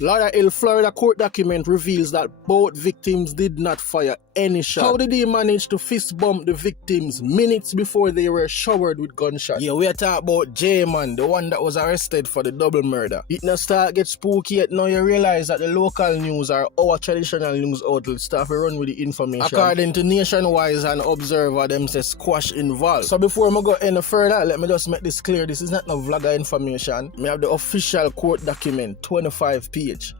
Lauderhill, Florida court document reveals that both victims did not fire any shot. How did he manage to fist bump the victims minutes before they were showered with gunshots? Yeah, we are talking about J-Man, the one that was arrested for the double murder. It not start get spooky yet. Now you realize that the local news or our traditional news outlets start to run with the information. According to Nationwide and Observer, them say squash involved. So before I go any further, let me just make this clear. This is not no vlogger information. We have the official court document, 25 page.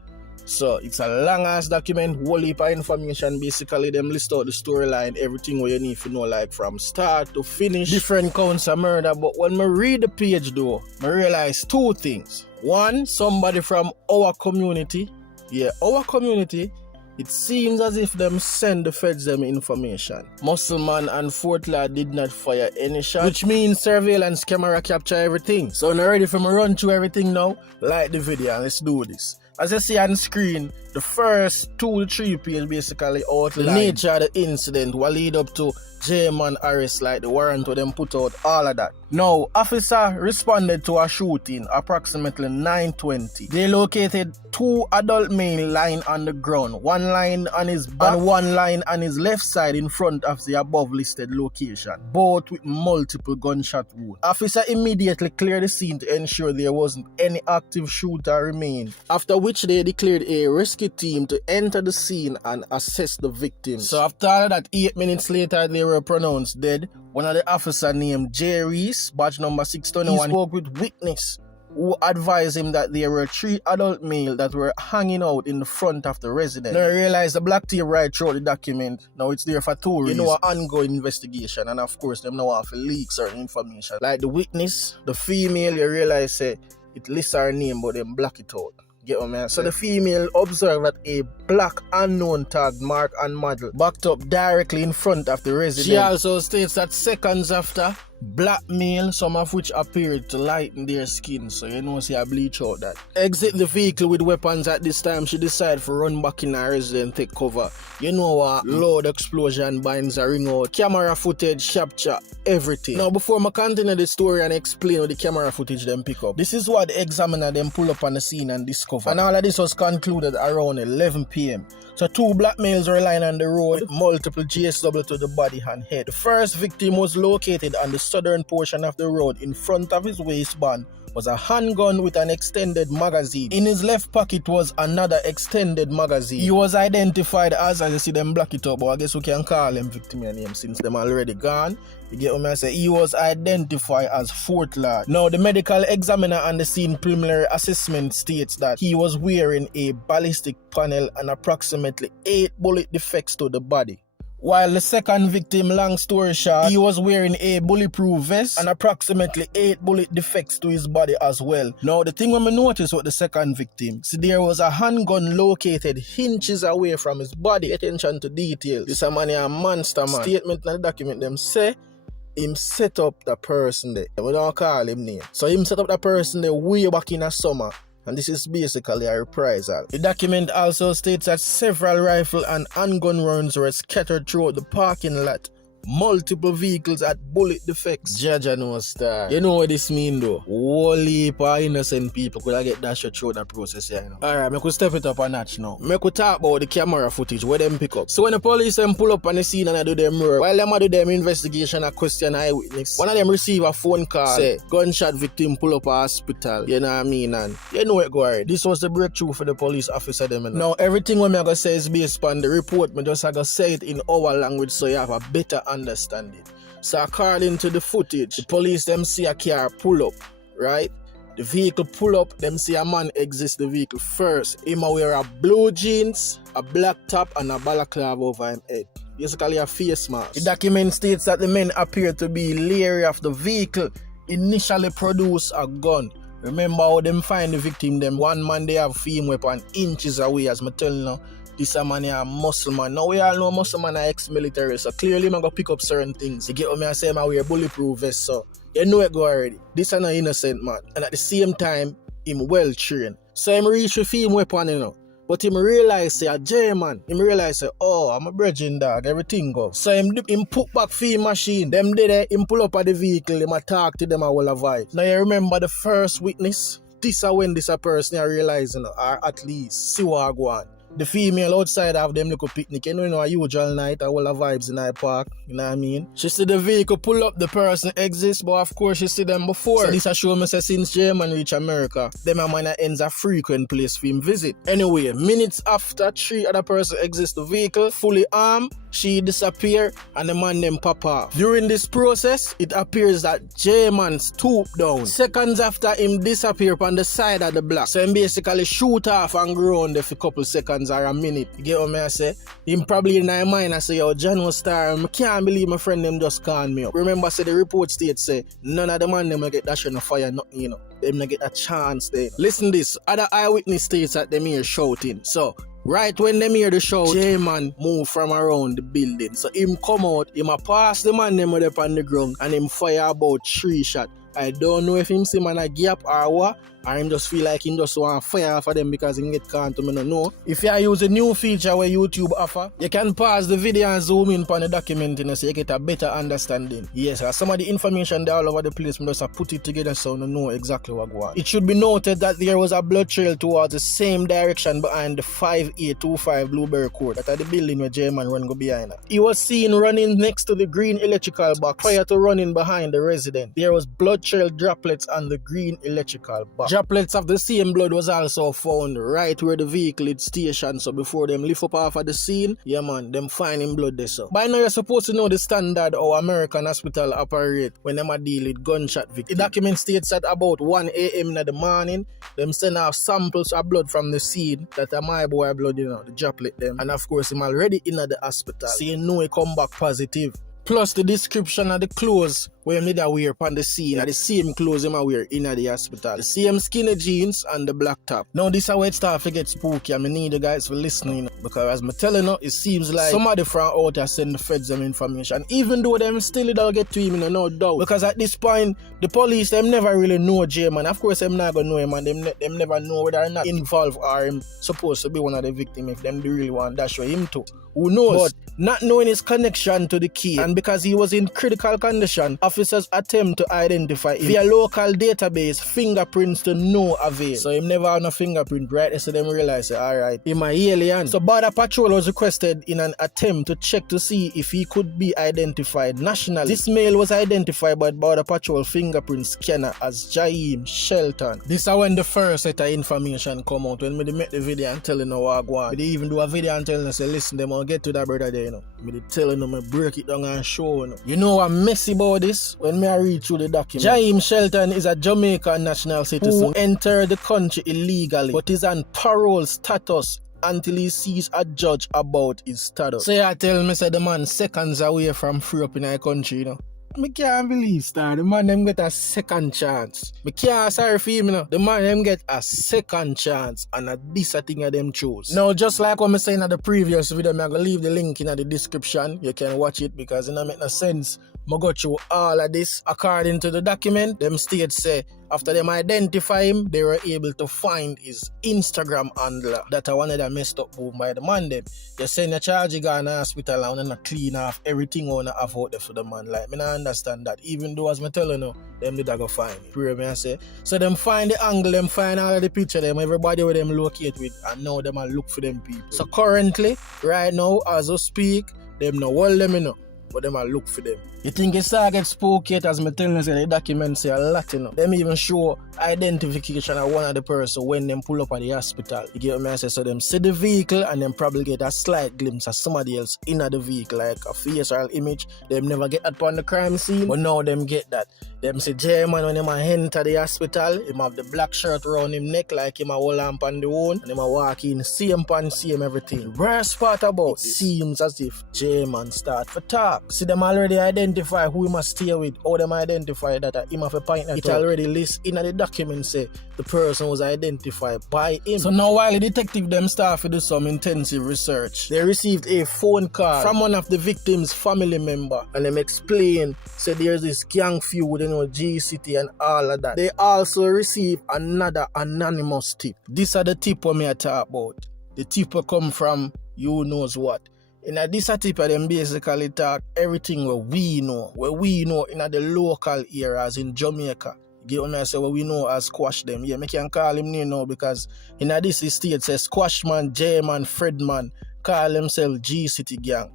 So it's a long ass document, whole heap of information. Basically, them list out the storyline, everything what you need to know, like from start to finish, different counts of murder. But when I read the page though, I realize two things. One, somebody from our community, our community, it seems as if them send the feds them information. Muscleman and Fort Laud did not fire any shot, which means surveillance camera capture everything. So I'm ready for me run through everything now. Like the video and let's do this. As you see on screen, the first 2 to 3 pages basically outline the nature of the incident, what lead up to J-Man arrest, like the warrant to them put out, all of that. Now, officer responded to a shooting approximately 9:20. They located 2 adult male lying on the ground, one lying on his back and one lying on his left side in front of the above listed location, both with multiple gunshot wounds. Officer immediately cleared the scene to ensure there wasn't any active shooter remain, after which they declared a rescue team to enter the scene and assess the victims. So after all that, 8 minutes later, they were pronounced dead. One of the officers named J. Reese, badge number 621, he spoke with witness who advised him that there were 3 adult males that were hanging out in the front of the residence. Now I realized the black tape right throughout the document. Now it's there for 2 reasons. You know, an ongoing investigation, and of course them now have to leak certain information. Like the witness, the female, you realize say it lists her name but then black it out. Get what I mean? So the female observed that a black unknown tag mark and model backed up directly in front of the residence. She also states that seconds after, black male, some of which appeared to lighten their skin, so you know, see I bleach out that. Exit the vehicle with weapons at this time. She decided to run back in her residence, take cover. You know what? Loud explosion binds a ring out. Camera footage, capture, everything. Now before I continue the story and explain what the camera footage them pick up, this is what the examiner them pull up on the scene and discover. And all of this was concluded around 11 p.m. So 2 black males were lying on the road, multiple GSW to the body and head. The first victim was located on the southern portion of the road. In front of his waistband was a handgun with an extended magazine. In his left pocket was another extended magazine. He was identified as you see them black it up, but I guess we can call him victim name since them already gone. You get what I say? He was identified as Fort Laud. Now the medical examiner on the scene preliminary assessment states that he was wearing a ballistic panel and approximately 8 bullet defects to the body. While the second victim, long story short, he was wearing a bulletproof vest and approximately 8 bullet defects to his body as well. Now the thing when I noticed with the second victim, see there was a handgun located inches away from his body. Attention to detail. This a man a monster man. Statement in the document them say him set up the person there. We don't call him name. So him set up the person there way back in the summer. And this is basically a reprisal. The document also states that several rifle and handgun rounds were scattered throughout the parking lot. Multiple vehicles had bullet defects. Jaja knows that. You know what this mean though? Whole heap of innocent people could get that shot through that process here, you know. Alright, I could step it up a notch now. I could talk about the camera footage where them pick up. So when the police them pull up on the scene and I do them work, while them do them investigation and question eyewitness, one of them receive a phone call, say gunshot victim pull up a hospital, you know what I mean, and you know it go right. This was the breakthrough for the police officer them, you know. Now everything what I gonna say is based on the report, I just gonna say it in our language so you have a better understanding. So according to the footage, the police them see a car pull up, right? The vehicle pull up, them see a man exit the vehicle first. Him wear a blue jeans, a black top and a balaclava over him head. Basically a face mask. The document states that the men appear to be leery of the vehicle, initially produce a gun. Remember how them find the victim, them one man they have film weapon inches away, as I tell you now. This a man a muscle man. Now we all know muscle man are ex-military, so clearly I'm gonna pick up certain things. You get what me I say, I wear bulletproof vest, so you know it go already. This is an innocent man, and at the same time, him well trained. So him reach with film weapon, you know. But him realize say a J-man. Him realize say, oh, I'm a bridging dog, everything go. So him put back film machine. Them did it, him pull up at the vehicle, him talk to them a whole of vibe. Now you remember the first witness? this is when this a person I realize, you know, or at least see what I go on. The female outside have them little picnic, you know, a usual night, all the vibes in the park, you know what I mean? She see the vehicle pull up, the person exists, but of course she see them before. So this a show me say since J-Man reach America, them a man ends a frequent place for him visit. Anyway, minutes after 3 other person exist the vehicle, fully armed, she disappear and the man them pop off. During this process, it appears that J-Man stoop down. Seconds after him disappear on the side of the block. So him basically shoot off and ground there for a couple seconds or a minute. You get what me I say? Him probably in my mind I say, yo, John was star, I can't believe my friend them just called me up. Remember say the report state say, none of the man them will get that shit no fire, nothing, you know. Them not get a chance there. Listen this, other eyewitness states that them here shouting. So, right when them hear the shout, J-Man move from around the building. So him come out, him a pass the man them up on the ground and him fire about 3 shots. I don't know if him see man a gap or what, or him just feel like him just want to fire for them because he get caught to me no know. If you use a new feature where YouTube offer, you can pause the video and zoom in on the document, you know, so you get a better understanding. Yes, some of the information there all over the place, I just put it together so you know exactly what go on. It should be noted that there was a blood trail towards the same direction behind the 5825 Blueberry Court, that at the building where J-Man run go behind her. He was seen running next to the green electrical box prior to running behind the resident. There was blood trail droplets on the green electrical box. Droplets of the same blood was also found right where the vehicle is stationed, so before them lift up off of the scene, yeah man, them finding blood there so. By now you're supposed to know the standard how American hospital operate when them a deal with gunshot victims. The document states that about 1 a.m. in the morning, them send off samples of blood from the scene that are my boy blood, you know, the droplet them. And of course him already in the hospital, so you know he come back positive. Plus the description of the clothes where him did wear upon the scene are the same clothes him wear in the hospital. The same skinny jeans and the black top. Now this is where it starts to get spooky and I need you guys for listening, because as I'm telling you, it seems like somebody from out there send the feds them information. Even though them still don't get to him, you know, no doubt. Because at this point, the police them never really know J-Man. Of course them not gonna know him and them never know whether or not involved or him supposed to be one of the victims if them really want that show him too. Who knows? But not knowing his connection to the key, and because he was in critical condition, officers attempt to identify him via local database, fingerprints to no avail. So him never had no fingerprint, right? So them realize, alright, him a alien. So border patrol was requested in an attempt to check to see if he could be identified nationally. This male was identified by border patrol fingerprint scanner as Jaim Shelton. This is when the first set of information come out. When we make the video and telling them what go on. We even do a video and telling us, listen, them get to that brother there, you know. Me telling them I break it down and show, you know. You know what messy about this? When me I read through the document. Jaim Shelton is a Jamaican national citizen who entered the country illegally but is on parole status until he sees a judge about his status. So you tell me say the man seconds away from free up in our country, you know. I can't believe star. The man them get a second chance. I can't sorry for him, you know. The man them get a second chance and this a thing of them choose. Now just like what I saying in the previous video, I'm gonna leave the link in the description. You can watch it because it don't make no sense. I go through all of this. According to the document, them states say after them identify him, they were able to find his Instagram handler. That one of them messed up move by the man them. You send a charge you go in the hospital and wanna clean off everything on have out there for the man. Like me not understand that. Even though as me telling you, them did go find it. Pray me I say. So them find the angle, them find all of the picture them, everybody where them locate with, and now them will look for them people. So currently, right now, as I speak, them no hold them, you know. But them will look for them. You think it's start get spooky as me telling you, the documents say a lot, you know. Them even show identification of one of the person when them pull up at the hospital. You get what me I say? So them see the vehicle and them probably get a slight glimpse of somebody else in the vehicle, like a face or an image. Them never get that upon the crime scene, but now them get that. Them say J-Man when him enter the hospital, him have the black shirt around him neck like him a hold lamp on the one, and him a walk in, same pan, same everything. The worst part about it seems as if J-Man start to talk. See them already identify who he must stay with, how them identify that him have a partner. It already lists in the document say the person was identified by him. So now while the detective them start to do some intensive research, they received a phone call from one of the victim's family member, and them explain, said there's this gang feud, you know, GCT and all of that. They also received another anonymous tip. These are the tip I talk about. The tip come from you knows what. In this tip them basically talk everything where we know in the local areas in Jamaica. Get on I say what we know as Squash them. Yeah, me can call him name now because in this state says Squash man, J man, Fred man, call himself G City Gang.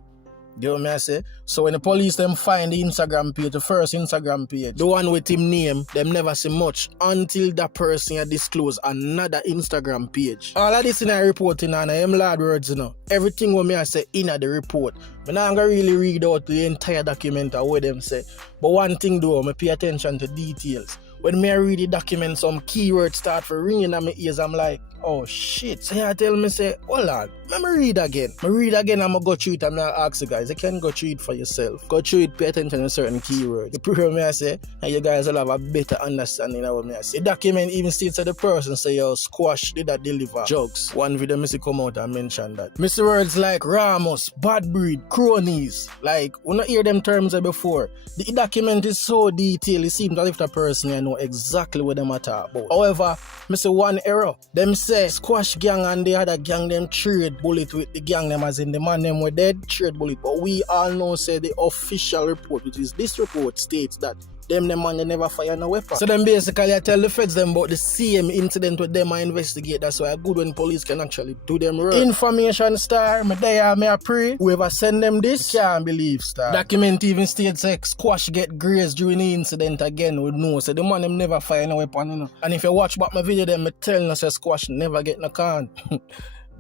You know what I say? So when the police them find the Instagram page, the first Instagram page, the one with him name, them never say much until that person had disclose another Instagram page. All of this in a reporting and I am loud words, you know. Everything what me I say in the report. But now I'm gonna really read out the entire document of what them say. But one thing though, I pay attention to details. When me I read the document, some keywords start for ringing in my ears, I'm like, oh shit. So you tell me, say, hold on, let me read again. I'm gonna go through it and I ask you guys, you can go through it for yourself. Go through it, pay attention to certain keywords. The proof me I say, and you guys will have a better understanding of what me I say. The document even states that the person say, yo, Squash did that deliver drugs. One video me see come out and mention that. Me see words like Ramos, bad breed, cronies. Like, we not hear them terms before. The document is so detailed, it seems as if the person I know exactly what them are talking about. However, me see one error. Them say Squash gang and the other gang them trade bullet with the gang them as in the man them were dead trade bullet. But we all know say the official report, which is this report, states that them man they never fire no weapon. So them basically I tell the feds them about the same incident with them I investigate. That's why good when police can actually do them work. Information star, me there me I pray. Whoever send them this can't believe star. Document even states like Squash get grazed during the incident again. We know so the man them never fire no weapon, you know. And if you watch back my video them me telling us Squash never get no can.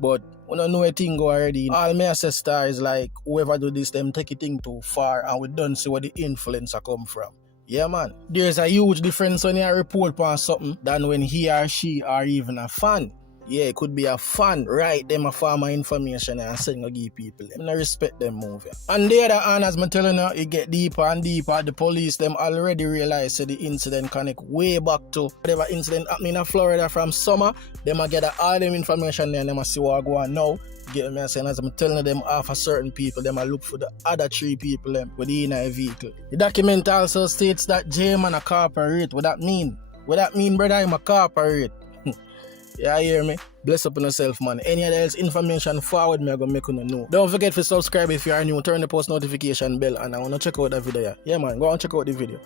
But we don't know a thing go already. All me say star is like whoever do this them take it thing too far and we don't see where the influence come from. Yeah, man. There's a huge difference when you report on something than when he or she are even a fan. Yeah, it could be a fan. Right, them a farmer information and send to give people. I don't respect them move. Yeah. And the other hand, as I'm telling you, it get deeper and deeper. The police, them already realize that the incident connect way back to whatever incident happening in Florida from summer. Them a get all them information there and them a see what go on now. Get me saying, as I'm telling them off a certain people, them a look for the other 3 people them within a vehicle. The document also states that J-man a corporate. What that mean? What that mean, brother? I'm a corporate. Yeah, you hear me? Bless up on yourself, man. Any other else information forward me, I gonna make you know. Don't forget to subscribe if you are new. Turn the post notification bell and I wanna check out that video. Yeah, man. Go and check out the video.